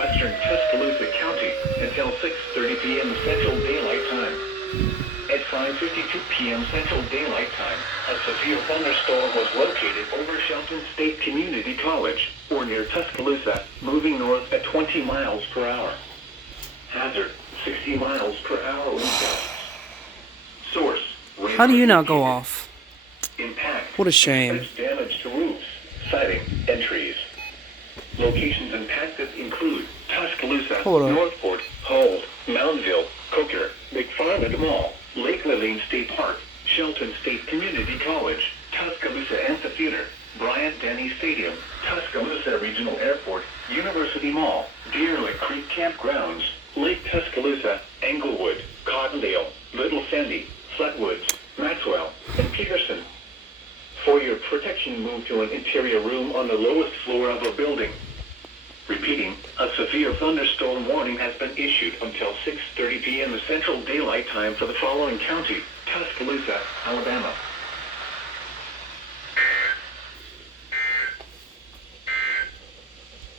northwestern Tuscaloosa County until 6:30 p.m. Central Daylight Time. At 5:52 p.m. Central Daylight Time, a severe thunderstorm was located over Shelton State Community College, or near Tuscaloosa, moving north at 20 miles per hour. Hazard, 60 miles per hour wind gusts. Source, How do you not go off? Impact. What a shame. Damage to roofs, siding, and trees. Locations impacted include Tuscaloosa, Hold on. Northport, Hull, Moundville, Coker, McFarland Mall, Lake Levine State Park, Shelton State Community College, Tuscaloosa Amphitheater, Bryant-Denny Stadium, Tuscaloosa Regional Airport, University Mall, Deer Lick Creek Campgrounds, Lake Tuscaloosa, Englewood, Cottondale, Little Sandy, Flatwoods, Maxwell, and Peterson. For your protection, move to an interior room on the lowest floor of a building. Repeating, a severe thunderstorm warning has been issued until 6:30 p.m. Central Daylight Time for the following county: Tuscaloosa, Alabama,